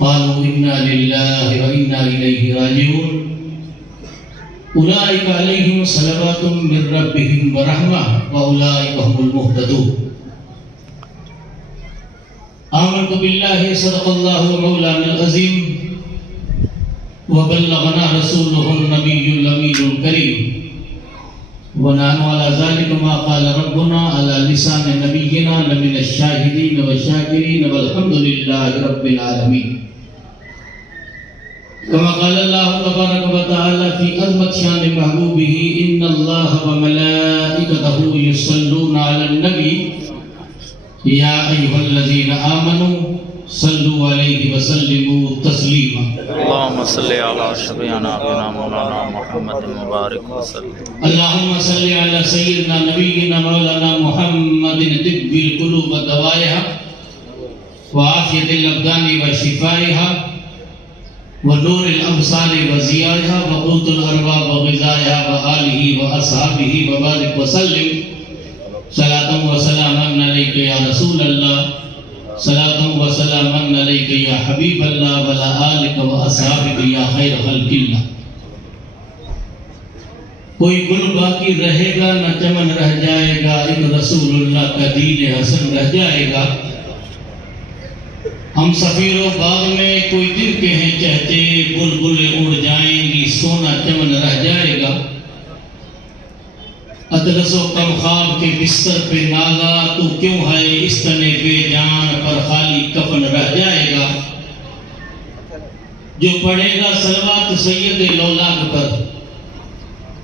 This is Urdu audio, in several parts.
قالوا إنا لله وإنا إليه راجعون أولئك عليهم صلوات من ربهم ورحمة وأولئك هم المهتدون آمنت بالله صدق الله مولانا العظيم وبلغنا رسوله النبي الأمين الكريم ونحن على ذلك ما قال ربنا على لسان نبينا لمن الشاهدين والشاكرين والحمد لله رب العالمين كما قال الله تبارك وتعالى في عظمة شان محبوبه إن الله وملائكته يصلون على النبي يا أيها الذين آمنوا صلوا عليه وسلموا تسليما اللهم صل على شفيعنا مولانا محمد مبارك وسلم اللهم صل على سيدنا نبينا مولانا محمد طب القلوب ودوائها وعافية الأبدان وشفائها ونور الأبصار وضيائها وقوت الأرواح وغذائها وآله وأصحابه وبارك وسلم صلاة وسلاما عليك يا رسول الله صلاة وسلاما عليك يا حبيب الله وعلى آلك وأصحابك يا خير خلق الله. کوئی گل باقی رہے گا نہ چمن رہ جائے گا، ایک رسول اللہ کا دین حسن رہ جائے گا. ہم سفیر و باغ میں کوئی دن کے ہیں چہتے، بلبلیں اڑ جائیں گی سونا چمن رہ جائے گا. ادرس و کم خواب کے بستر پہ نازا، تو کیوں ہے اس تنے بے جان پر خالی کفن رہ جائے گا. جو پڑھے گا صلوات سید لولاک پر،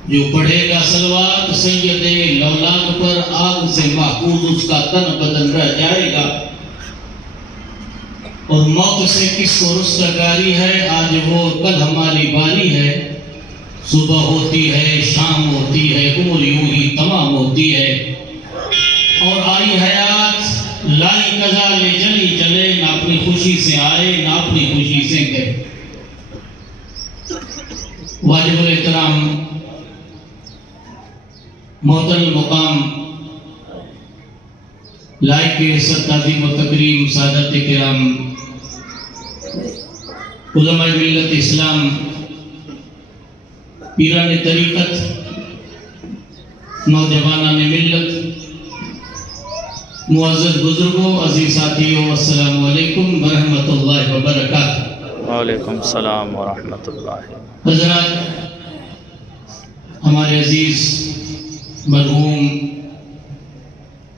جو پڑھے گا صلوات سید لولاک پر، آگ سے محفوظ اس کا تن بدن رہ جائے گا. اور موت سے کس کو رستگاری ہے، آج وہ کل ہماری باری ہے. صبح ہوتی ہے شام ہوتی ہے، عمر یوں ہی تمام ہوتی ہے. اور آئی حیات لائی قضا لے چلی چلے، نہ اپنی خوشی سے آئے نہ اپنی خوشی سے گئے. واجب الاحترام محترم مقام لائق تعظیم و تکریم سادات کرام، علماء ملت اسلام، پیران طریقت، نوجوانان ملت، معزز بزرگوں، عزیز ساتھیوں، السلام علیکم ورحمۃ اللہ وبرکاتہ. وعلیکم السلام ورحمۃ اللہ. حضرات، ہمارے عزیز مرحوم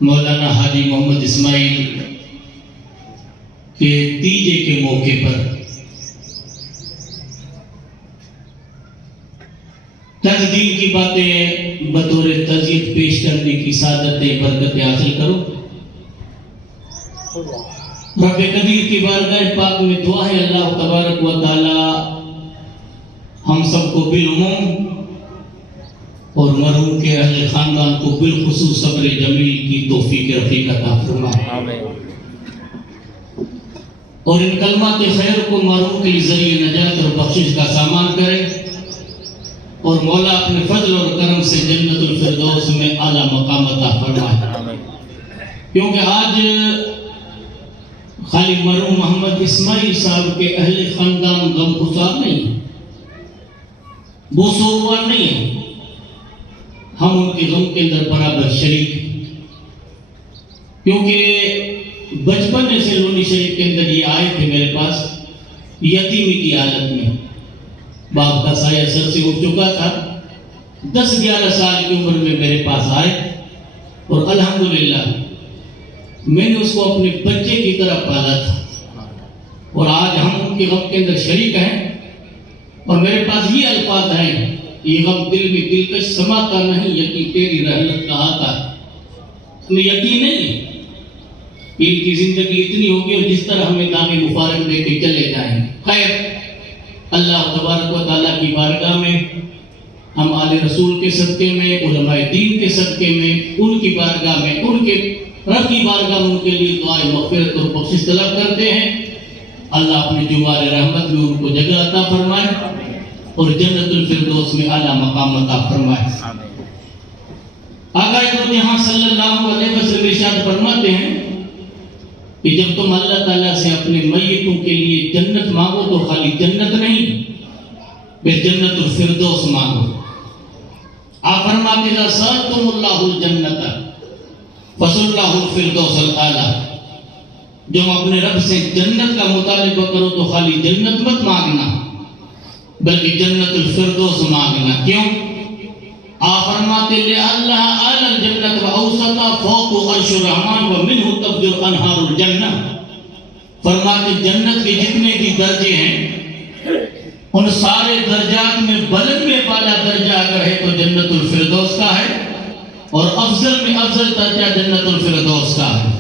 مولانا حاجی محمد اسماعیل کے تیجے کے موقع پر تقدیم کی باتیں بطور تعزیت پیش کرنے کی سعادت برکت حاصل کرو. رب قدیر کی بارگاہ پاک میں دعا ہے اللہ تبارک و تعالی ہم سب کو بالعموم اور مرحوم کے اہل خاندان کو بالخصوص صبر جمیل کی توفیق رفیق عطا فرمائے. آمین. اور ان کلمات خیر کو مرحوم کے ذریعے نجات اور بخشش کا سامان کرے، اور مولا اپنے فضل اور کرم سے جنت الفردوس میں اعلیٰ مقام عطا فرمائے. کیونکہ آج خالی مرحوم محمد اسماعیل صاحب کے اہل خاندان غم گسار نہیں، وہ سوگوار نہیں ہے، ہم ان کے غم کے اندر برابر شریک ہیں. کیونکہ بچپن سے لونی شریف کے اندر یہ آئے تھے میرے پاس یتیمی کی حالت میں. باپ کا سایہ سر سے اٹھ چکا تھا. 10-11 سال کی عمر میں میرے پاس آئے، اور الحمدللہ میں نے اس کو اپنے بچے کی طرح پالا تھا. اور آج ہم ان کے غم کے اندر شریک ہیں. اور میرے پاس یہ الفاظ ہیں، یہ غم دل میں دلکش سماتا نہیں، یقین تیری رحمت کا آتا. ہمیں یقین نہیں کہ ان کی زندگی اتنی ہوگی اور جس طرح ہمیں داغ مفارق دے کے چلے جائیں. خیر، اللہ تبارک و تعالیٰ کی بارگاہ میں ہم آل رسول کے صدقے میں، علماء دین کے صدقے میں، ان کی بارگاہ میں، ان کے رب کی بارگاہ میں ان کے لیے دعائے مغفرت اور بخشش طلب کرتے ہیں. اللہ اپنے جوار رحمت میں ان کو جگہ عطا فرمائے اور جنت الفردوس میں اعلیٰ مقام عطا فرمائے. آقا اکرم جہاں صلی اللہ علیہ وسلم ارشاد فرماتے ہیں کہ جب تم اللہ تعالیٰ سے اپنے میتوں کے لیے جنت مانگو تو خالی جنت نہیں، پھر جنت الفردوس مانگو۔ آپ فرماتے ہیں سألتم اللہ الجنت فصل اللہ الفردوس الاعلیٰ، جب اپنے رب سے جنت کا مطالبہ کرو تو خالی جنت مت مانگنا بلکہ جنت الفردوس مانگنا۔ کیوں؟ آپ فرماتے لے اللہ اعلی الجنت و اوسطا فوق عرش الرحمن و منہ تفجر انہار الجنہ۔ فرماتے جنت کے جتنے بھی درجے ہیں ان سارے درجات میں بلند میں بالا درجہ اگر ہے تو جنت الفردوس کا ہے، اور افضل میں افضل درجہ جنت الفردوس کا ہے۔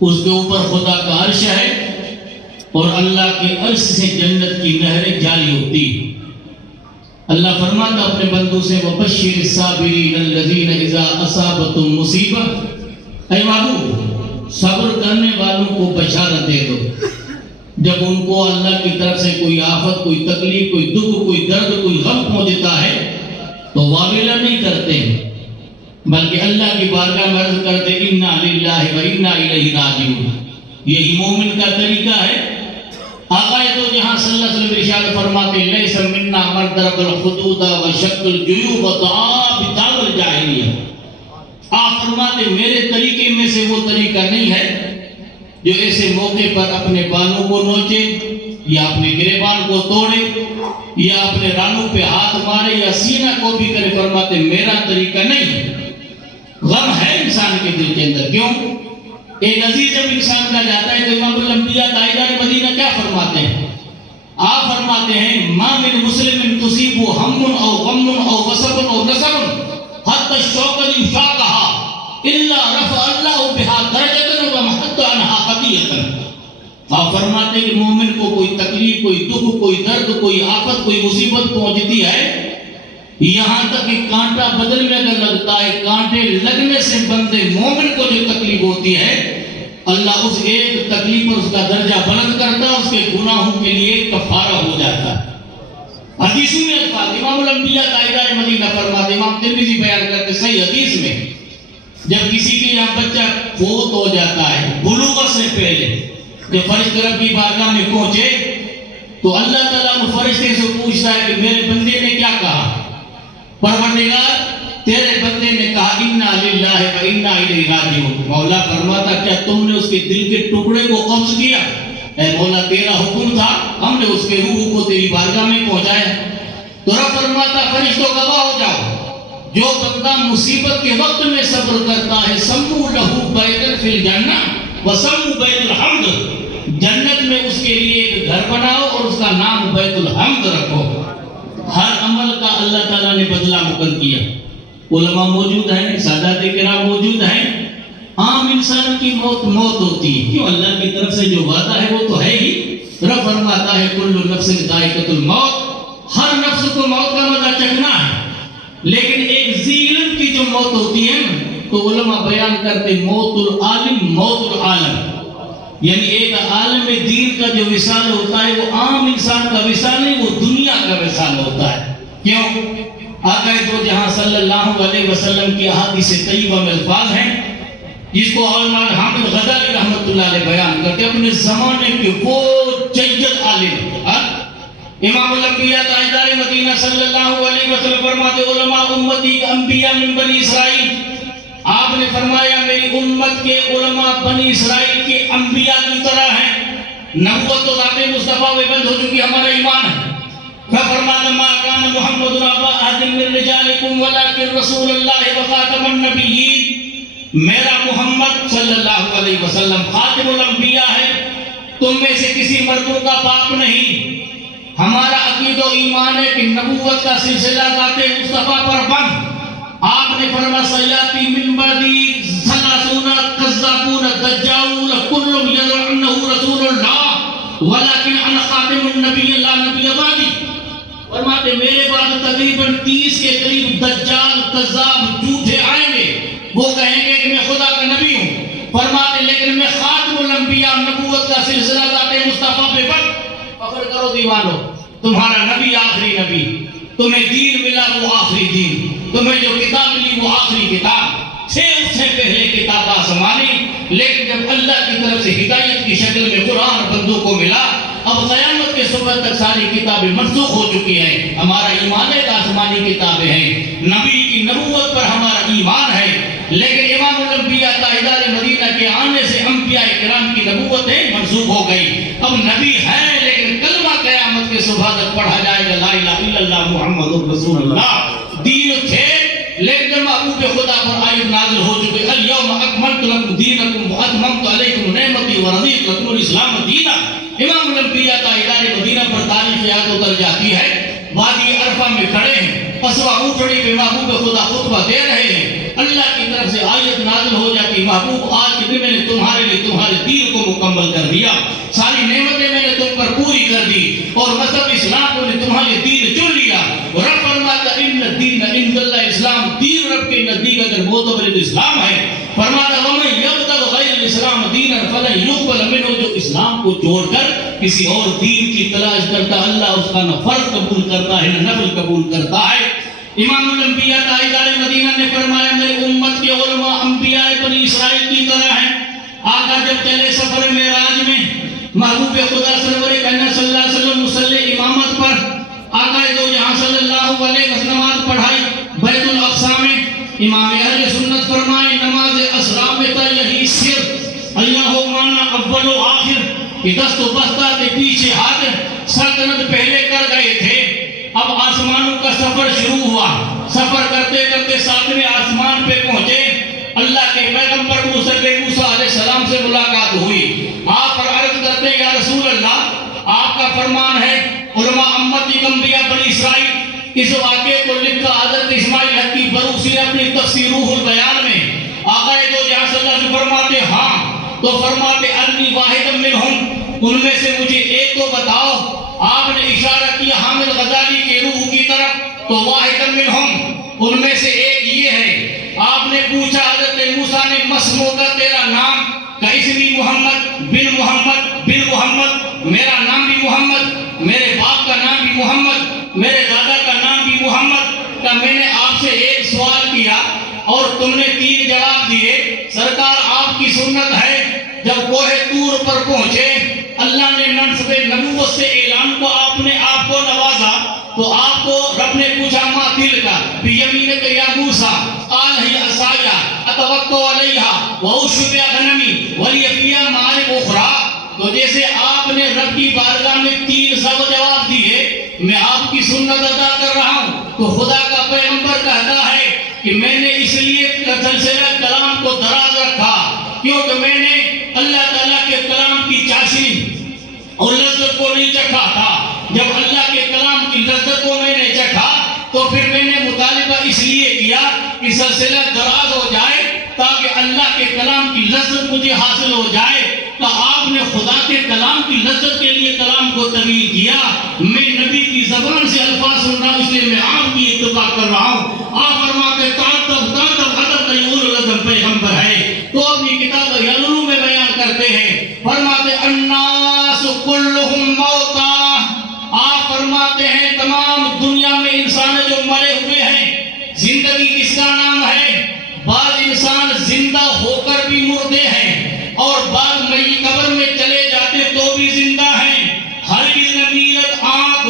اس کے اوپر خدا کا عرش ہے اور اللہ کے عرش سے جنت کی نہریں جاری ہوتی ہیں۔ اللہ فرماتا اپنے بندوں سے وَبَشِّرِ الصَّابِرِينَ الَّذِينَ إِذَا أَصَابَتْهُمْ مُصِیبَۃٌ، اے محبوب صبر کرنے والوں کو بشارت دے دو، جب ان کو اللہ کی طرف سے کوئی آفت، کوئی تکلیف، کوئی دکھ، کوئی درد، کوئی غم پہنچتا ہے تو واویلا نہیں کرتے بلکہ اللہ کی بارگاہ میں عرض کرتے اِنَّا لِلَّهِ وَإِنَّا إِلَيْهِ رَاجِعُونَ۔ یہی مومن کا طریقہ ہے۔ آقا تو جہاں صلی اللہ علیہ وسلم ارشاد فرماتے لیس منا من ضرب الخدود وشق الجیوب ودعا بدعوى الجاہلیہ۔ آپ فرماتے میرے طریقے میں سے وہ طریقہ نہیں ہے جو ایسے موقع پر اپنے بالوں کو نوچے یا اپنے گریبان کو توڑے یا اپنے رانوں پہ ہاتھ مارے یا سینہ کو بھی کرے۔ فرماتے میرا طریقہ نہیں ہے۔ غم ہے انسان کے دل کے اندر، کیوں؟ ایک عزیز جب انسان کا جاتا ہے تو امام الانبیاء تاجدار مدینہ کیا فرماتے ہیں؟ آپ فرماتے ہیں ما من مسلم تصیبہ ہم او غم او وصب او نصب حتی الشوکت یشاقہا الا رفع اللہ بہا درجتا ومحط عنہا خطیئتا۔ آپ فرماتے ہیں کہ مومن کو کوئی تکلیف، کوئی دکھ، کوئی درد، کوئی آفت، کوئی مصیبت پہنچتی ہے، یہاں تک کہ کانٹا بدن میں اگر لگتا ہے، کانٹے لگنے سے بندے مومن کو جو تکلیف ہوتی ہے اللہ اس ایک تکلیف پر اس کا درجہ بلند کرتا ہے، اس کے گناہوں کے لیے کفارہ ہو جاتا ہے۔ حدیثوں میں الفاظ امام الانبیاء تاجدار مدینہ فرماتے، امام ترمذی بیان کرتے صحیح حدیث میں، جب کسی کے یہاں بچہ فوت ہو جاتا ہے بلوغت سے پہلے، جب فرشتہ رب کی بارگاہ میں پہنچے تو اللہ تعالیٰ وہ فرشتے سے پوچھتا ہے کہ میرے بندے نے کیا کہا؟ پروردگار تیرے بندے نے کہا اِنَّا لِلَّهِ وَإِنَّا إِلَيْهِ رَاجِعُونَ۔ مولا فرماتا کیا تم نے اس کے دل کے ٹکڑے کو قبض کیا؟ اے مولا تیرا حکم تھا، ہم نے اس کے روح کو تیری بارگاہ میں پہنچایا۔ تو رب فرماتا فرشتوں گواہ ہو جاؤ، جو بندہ مصیبت کے وقت میں صبر کرتا ہے سموا لہ بیتا فی الجنہ وسموا بیت الحمد، جنت میں اس کے لیے ایک گھر بناؤ اور اس کا نام بیت الحمد رکھو۔ ہر عمل کا اللہ تعالیٰ نے بدلہ مقرر کیا۔ علماء موجود ہیں، سادات کرام موجود ہیں۔ عام انسان کی موت ہوتی ہے، کیوں؟ اللہ کی طرف سے جو وعدہ ہے وہ تو ہے ہی۔ رب فرماتا ہے کل نفس ذائقۃ الموت، ہر نفس کو موت کا مزہ چکھنا ہے، لیکن ایک ذی علم کی جو موت ہوتی ہے تو علماء بیان کرتے موت العالم موت العالم، یعنی ایک عالم دین کا جو وصال ہوتا ہے وہ عام انسان کا وصال نہیں، وہ دنیا کا وصال ہوتا ہے۔ کیوں؟ آقا دو جہاں صلی اللہ علیہ وسلم کی احادیث طیبہ میں الفاظ ہیں جس کو علامہ حامد غزالی رحمۃ اللہ علیہ بیان کرتے اپنے زمانے کے وہ جید عالم امام الانبیاء تاجدار مدینہ صلی اللہ علیہ وسلم فرماتے علماء امتی انبیاء من بنی اسرائیل، آپ نے فرمایا میری امت کے علماء بنی اسرائیل کے انبیاء کی طرح ہیں۔ نبوت تو ذات مصطفیٰ میں بند ہو چکی، ہمارا ایمان ہے۔ فرمانا ما کان محمد ابا احد من رجالکم ولکن رسول اللہ وخاتم النبیین، میرا محمد صلی اللہ علیہ وسلم خاتم الانبیاء ہے، تم میں سے کسی مردوں کا باپ نہیں۔ ہمارا عقید و ایمان ہے کہ نبوت کا سلسلہ ذات مصطفیٰ پر بند۔ آپ نے فرمایا سیاتی من بعدی ثلاثون کذابون دجالون کل یدعو انہ رسول اللہ ولکن انا خاتم النبی لا نبی بعدی۔ فرماتے میرے بعد تقریباً 30 کے قریب دجال کذاب جھوٹے آئیں گے، وہ کہیں گے کہ میں خدا کا نبی ہوں، فرماتے لیکن میں خاتم الانبیاء نبوت کا سلسلہ ذات مصطفیٰ پہ بند۔ فخر کرو دیوانو، تمہارا نبی آخری نبی، تمہیں دین ملا وہ آخری دین، تمہیں جو کتاب ملی وہ آخری کتاب۔ تھے اس سے پہلے کتاب آسمانی، لیکن جب اللہ کی طرف سے ہدایت کی شکل میں قرآن بندوں کو ملا، اب قیامت کے صبح تک ساری کتابیں منسوخ ہو چکی ہیں۔ ہمارا ایمان ایک آسمانی کتابیں ہیں، نبی کی نبوت پر ہمارا ایمان ہے، لیکن امام الانبیاء تاجدار مدینہ کے آنے سے انبیاء کرام کی نبوتیں منسوخ ہو گئی۔ اب نبی ہے لیکن کلمہ قیامت کے صبح تک پڑھا جائے گا لا الہ الا اللہ محمد رسول اللہ۔ دین تھے لیکن جب محبوب خدا پر آیت نازل ہو چکے، الیوم اکملت لکم دینکم واتممت علیکم نعمتی ورضیت لکم الاسلام دینا۔ امام الانبیاء تاجدار مدینہ پر تاریخ یاد اتر جاتی ہے، وادی عرفہ میں کھڑے ہیں، قصبہ اونٹڑی پہ محبوب خدا خطبہ دے رہے ہیں، اللہ کی طرف سے آیت نازل ہو جاتی، محبوب آج کے دن میں نے تمہارے لیے تمہارے دین کو مکمل کر دیا، ساری نعمتیں میں نے تم پر پوری کر دی، اور مذہب اسلام کو نے تمہارے دین چن لیا۔ رب فرماتا ان الدین عند اللہ اسلام، دین رب کے نزدیک اگر معتبر اسلام ہے، فرماتا ومن یبتغ غیر الاسلام دینا فلن یقبل منہ، جو اسلام کو چھوڑ کر کسی اور دین کی تلاش کرتا، اللہ اس کا نہ فرض قبول کرتا ہے نہ نفل قبول کرتا ہے۔ امام الانبیاء تاجدار مدینہ نے فرمایا میری امت کے علماء انبیاء بنی اسرائیل کی طرح ہیں۔ آقا جب چلے سفر معراج میں، محبوب خدا سرور کائنات صلی اللہ علیہ وسلم مصلی امامت پر، آقا دو جہاں صلی اللہ علیہ وسلم نماز پڑھائی بیت الاقصی میں، امام اہل سنت فرمائے نماز اسرا میں تھا یہی سر اللہ مانا اول و آخر، کہ دست و بستہ کے پیچھے ہاتھ، سلطنت پہلے کر گئے تھے، اب آسمانوں کا سفر شروع ہوا، سفر کرتے کرتے 7ویں آسمان پہ پہنچے، اللہ کے پیغمبر موسیٰ علیہ السلام سے ملاقات ہوئی، آپ پر عرض کرتے ہیں یا رسول اللہ آپ کا فرمان ہے علماء امتی انبیاء بنی اسرائیل، اس واقعے کو لکھا حضرت اسماعیل حقی بروسی نے اپنی تفسیر روح البیان میں، آقا دو جہاں صلی اللہ علیہ وسلم فرماتے ہاں، تو فرماتے ارنی واحد منہم، ان میں سے مجھے ایک کو بتاؤ، آپ نے اشارہ کیا حامد غزالی کے روح کی طرف، تو واحد منہم ان میں سے ایک یہ ہے، آپ نے پوچھا حضرت موسیٰ نے مسمو کا تیرا نام، کہ اسمی محمد بن محمد بن محمد، میرا نام بھی محمد، میرے باپ کا نام بھی محمد، میرے دادا کا نام بھی محمد، کہ میں نے آپ سے ایک سوال کیا اور تم نے 3 جواب دیے، سرکار آپ کی سنت ہے جب کوہ طور پر پہنچے اللہ نے منصب نبوت سے اعلان کو آپ کو نوازا، تو آپ کو رب نے پوچھا ما دل کا بیمینک یا موسیٰ قال ہی عصایا اتوکل علیہا واشرب غنمی ولی فیہا معارب اخری، تو جیسے آپ نے رب کی بارگاہ میں 3 سب جواب دیے، میں آپ کی سنت ادا کر رہا ہوں، تو خدا کا پیغمبر کہتا ہے کہ میں نے اس لیے سلسلہ کلام کو دراز رکھا کیونکہ میں نے اللہ تعالیٰ کے کلام کی چاشنی اور لذت کو نہیں چکھا تھا، جب اللہ کے کلام کی لذت کو میں نے چکھا تو پھر میں نے مطالبہ اس لیے کیا کہ سلسلہ دراز ہو جائے تاکہ اللہ کے کلام کی لذت مجھے حاصل ہو جائے، تو آپ نے خدا کے کلام کی لذت کے لیے کلام کو طویل کیا، میں نبی کی زبان سے الفاظ سن رہا ہوں اس لیے میں آپ کی اتباع کر رہا ہوں۔ آپ فرماتے تاتب ادب نیور العظم پیغمبر ہے، تو اپنی کتاب یلولو میں بیان کرتے ہیں، فرماتے الناس کلہم موتا، آپ فرماتے ہیں تمام دنیا میں انسان جو مرے ہوئے ہیں، زندگی کس کا نام ہے؟ بعض انسان زندہ ہو کر بھی مردے ہیں اور بعض نئی قبر میں چلے جاتے تو بھی زندہ ہیں، ہرگز نمیرت آنکھ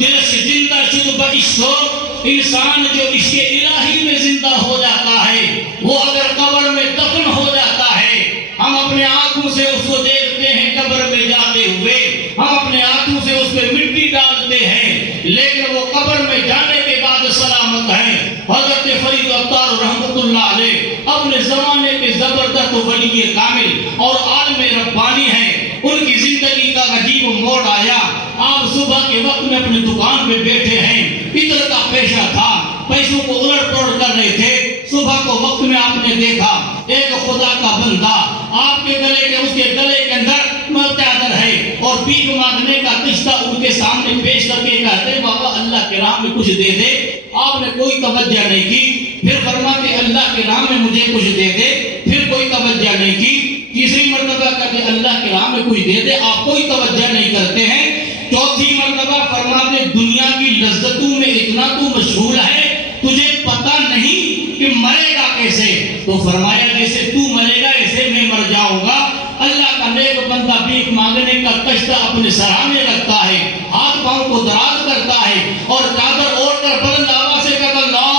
دل سے زندہ شد بعشق، انسان جو عشق الہی میں زندہ ہو جاتا ہے وہ اگر قبر میں دفن ہو جاتا ہے، ہم اپنے آنکھوں سے اس کو دیکھتے ہیں قبر میں جاتے ہوئے، ہم اپنے آنکھوں سے اس پہ مٹی ڈالتے ہیں، لیکن وہ قبر میں جانے کے بعد سلامت ہے۔ حضرت فرید ابطار رحمت اللہ علیہ اپنے زمانے کے زبردست ولی کامل اور عالم ربانی ہیں، ان کی زندگی کا عجیب موڑ آیا، آپ صبح کے وقت میں اپنی دکان پہ بیٹھے ہیں، فطر کا پیشہ تھا، پیسوں کو الٹ پلٹ کر رہے تھے، صبح کو وقت میں آپ نے دیکھا ایک خدا کا بندہ آپ کے اس کے گلے کے اندر چادر ہے اور بھیک مانگنے کا قصہ ان کے سامنے پیش کر کے کہتے بابا اللہ کے راہ میں کچھ دے دے، آپ نے کوئی توجہ نہیں کی، پھر فرماتے اللہ کے راہ میں مجھے کچھ دے دے، پھر کوئی توجہ نہیں کی، تیسری مرتبہ کہتے اللہ کے راہ میں کچھ دے دے، آپ کوئی توجہ نہیں کرتے ہیں، چوتھی مرتبہ فرماتے دنیا کی لذتوں میں اتنا تو مشغول ہے تجھے پتہ نہیں کہ مرے گا کیسے، تو فرمایا جیسے تو مرے گا ایسے میں مر جاؤں گا۔ اللہ کا نیک بندہ بھیک مانگنے کا کشتہ اپنے سرانے رکھتا ہے، ہاتھ پاؤں کو دراز کرتا ہے اور چادر اوڑھ کر بلند آواز سے کہتا لا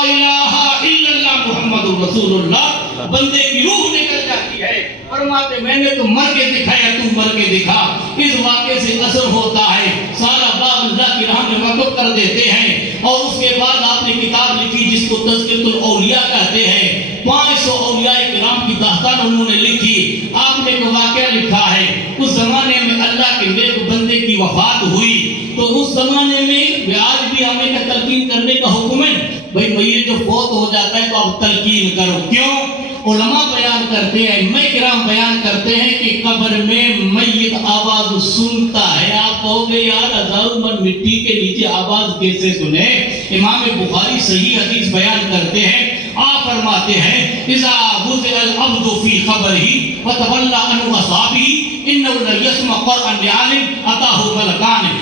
الہ الا اللہ محمد رسول اللہ، بندے کی روح نکل جاتی ہے۔ فرماتے میں نے تو مر کے دکھایا، تو مر کے دکھا۔ اس واقعے سے اثر ہوتا ہے، سارا باغ اللہ کی راہ میں وقف کر دیتے ہیں۔ اور اس کے بعد آپ نے کتاب لکھی جس کو تذکرۃ الاولیاء کہتے ہیں، 500 اولیاء کرام کی داستان انہوں نے لکھی۔ آپ نے ایک واقعہ لکھا ہے، اس زمانے میں اللہ کے نیک بندے کی وفات ہوئی تو اس زمانے میں آج بھی ہمیں تلقین کرنے کا حکم ہے، بھئی میت جو فوت ہو جاتا ہے تو اب تلقین کرو۔ کیوں؟ علماء بیان کرتے ہیں، ائمہ کرام بیان کرتے ہیں کہ قبر میں میت آواز سنتا ہے۔ آپ کہو گے یار ہزاروں من مٹی کے نیچے آواز کیسے سنے؟ امام بخاری صحیح حدیث بیان کرتے ہیں، آپ فرماتے ہیں اذا وضع العبد فی قبرہ وتولى عن اصحابہ انه لا يسمع قرآن لعالم اتاه ملکان